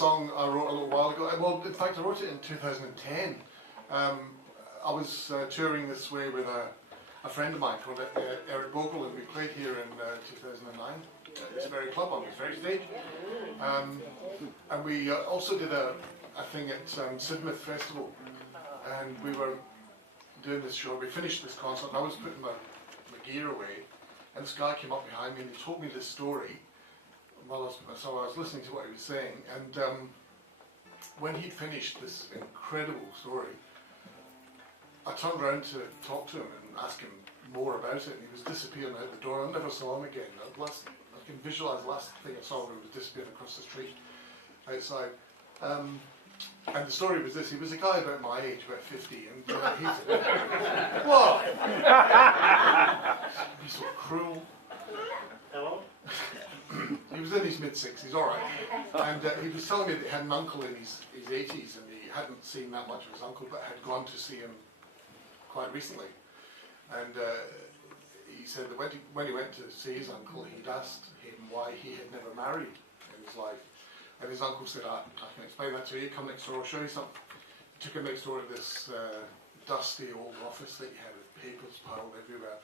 Song I wrote a little while ago. Well, in fact, I wrote it in 2010. I was touring this way with a friend of mine called Eric Bogle, and we played here in 2009 at this very club on this very stage. And we also did a thing at Sidmouth Festival, and we were doing this show. We finished this concert, and I was putting my gear away, and this guy came up behind me and he told me this story. So I was listening to what he was saying, and when he'd finished this incredible story, I turned around to talk to him and ask him more about it, and he was disappearing out the door. I never saw him again. I can visualise the last thing I saw him was disappearing across the street outside. And the story was this: he was a guy about my age, about 50, and he's what? He's so cruel. Hello? He was in his mid-60s, all right, and he was telling me that he had an uncle in his 80s, and he hadn't seen that much of his uncle, but had gone to see him quite recently. And he said that when he went to see his uncle, he'd asked him why he had never married in his life. And his uncle said, I can explain that to you, come next door, I'll show you something. He took him next door to this dusty old office that he had with papers piled everywhere.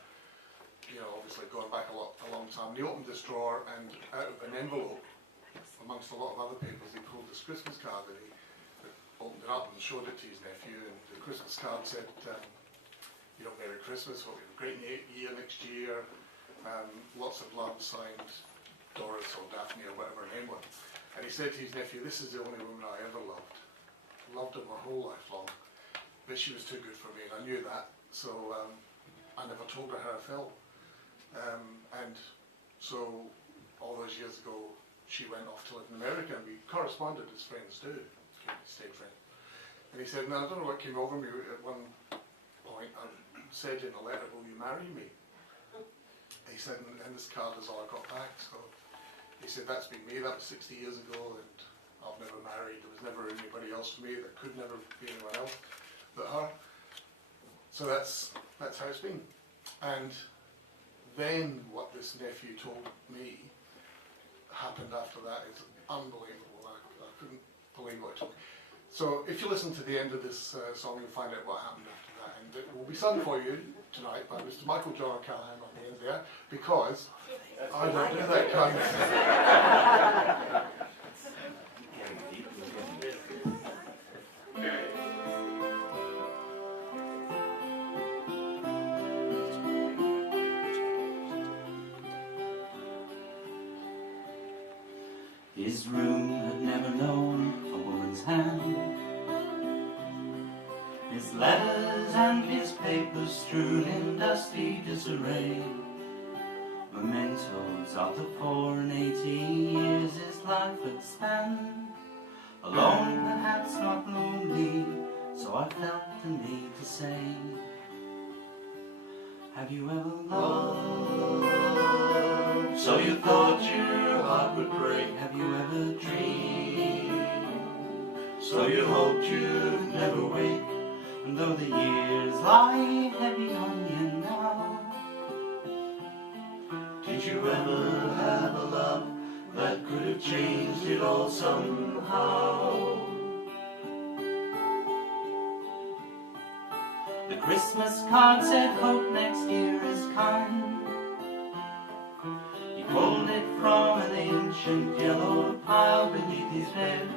You know, obviously going back a long time. And he opened this drawer, and out of an envelope, amongst a lot of other papers, he pulled this Christmas card, and he opened it up and showed it to his nephew, and the Christmas card said, you know, Merry Christmas, hope you have a great year next year, lots of love, signed Doris or Daphne or whatever her name was. And he said to his nephew, this is the only woman I ever loved. Loved her my whole life long, but she was too good for me, and I knew that, so I never told her how I felt. And so all those years ago, she went off to live in America, and we corresponded as friends do, stayed friends. And he said, now I don't know what came over me at one point, I said in a letter, will you marry me? He said, and this card is all I got back. So he said, that's been me, that was 60 years ago, and I've never married, there was never anybody else for me, there could never be anyone else but her. So that's how it's been. And then what this nephew told me happened after that is unbelievable. I couldn't believe what he told me. So if you listen to the end of this song, you'll find out what happened after that. And it will be sung for you tonight by Mr. Michael John O'Callaghan on the end there, because I don't do that kind of thing. His room had never known a woman's hand. His letters and his papers strewn in dusty disarray, mementos of the 4 and 80 years his life had spanned. Alone, perhaps not lonely, so I felt the need to say, have you ever loved? So you thought your heart would break. Have you ever dreamed? So you hoped you'd never wake. And though the years lie heavy on you now, did you ever have a love that could have changed it all somehow? The Christmas card said, hope next year is kind. He pulled it from an ancient yellow pile beneath his bed.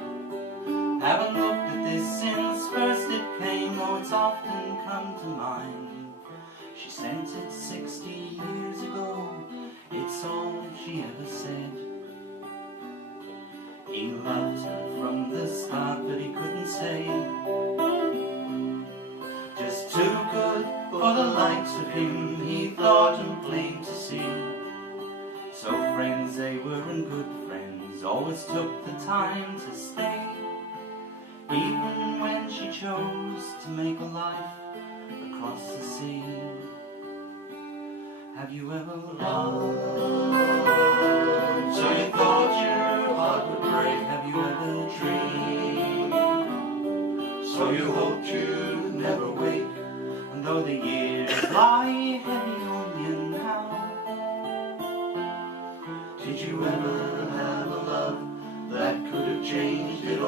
Haven't looked at this since first it came, though it's often come to mind. She sent it 60 years ago, it's all she ever said. He loved her from the start, but he couldn't say. Just too good for the likes of him, he thought, and plain to see. So friends they were, and good friends always took the time to stay, even when she chose to make a life across the sea. Have you ever loved? So you thought your heart would break. Have you ever dreamed? So you hoped you'd never wake. And though the years lie heavy on you now, did you ever have a love that could have changed it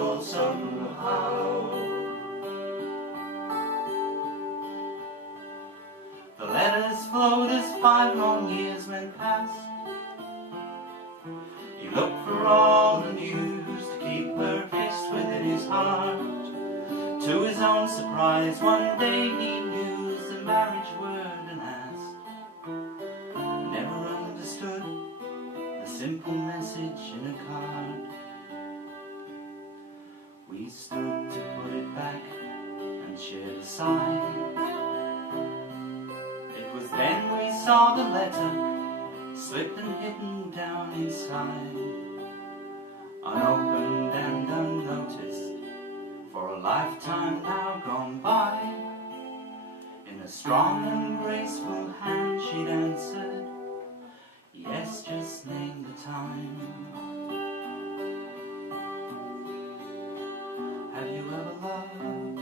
heart. To his own surprise, one day he used the marriage word and asked. Never understood the simple message in a card. We stood to put it back and shared a sigh. It was then we saw the letter slipped and hidden down inside, unopened and unnoticed, for a lifetime now gone by. In a strong and graceful hand she'd answered, yes, just name the time. Have you ever loved?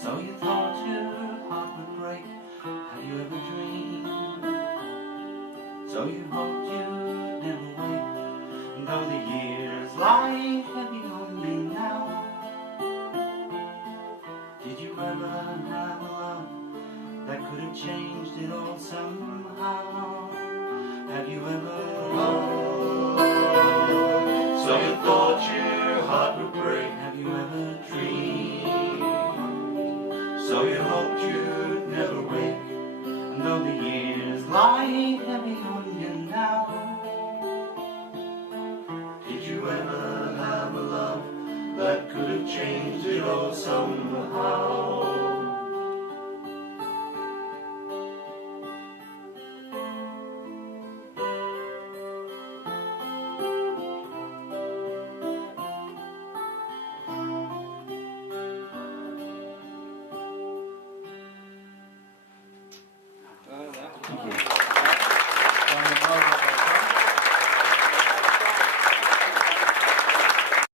So you thought your heart would break? Have you ever dreamed? So you hoped you'd never wake? And though the years lie heavy on you now, did you ever have a love that could have changed it all somehow? Have you ever loved? So you thought your heart would break? Have you ever dreamed? So you hoped you'd never wake? And though the years lie heavy